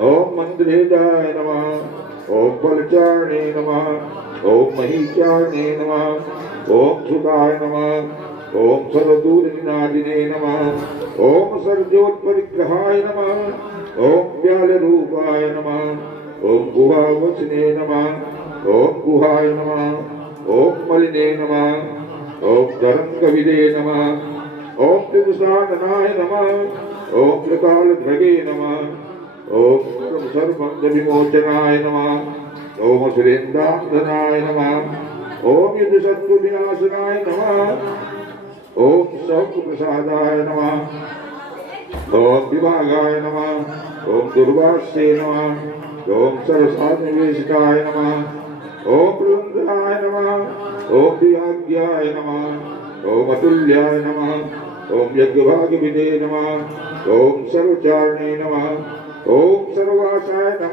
ओम मंद्रेजाय नमः, ओम बलचारिणे नमः, ओम महीचारिणे नमः, ओम सुताय नमः, ओम सर्वदूरनिनादिने नमः, ओम सर्वज्योत्परिग्रहाय नमः, ओम व्यालरूपाय नमः, ओम गुहावचने नमः, ओम गुहाय नमः, ओम मलिने नमः, ओम तरंगविदे नमः, ओम त्रिपुसाननाय नमः, ओम त्रिकालध्रगे नमः, ओम सर्वमंगलविमोचनाय नमः, ओम सुरेन्द्रांधनाय नमः, ओम युद्धशत्रुविनाशनाय नमः, ओम सौख्यप्रसादाय नमः, ओम विभागाय नमः, ओम दुर्वास्ये नमः, ओम सर्वसाधनिवेशिताय नमः, ओम प्रलंबनाय नमः, ओम दियाज्ञाय नमः, ओम अतुल्याय नमः, ओम यज्ञभागविदे नमः, ओम सर्वचारिणे नमः, ओम सर्ववासाय नमः।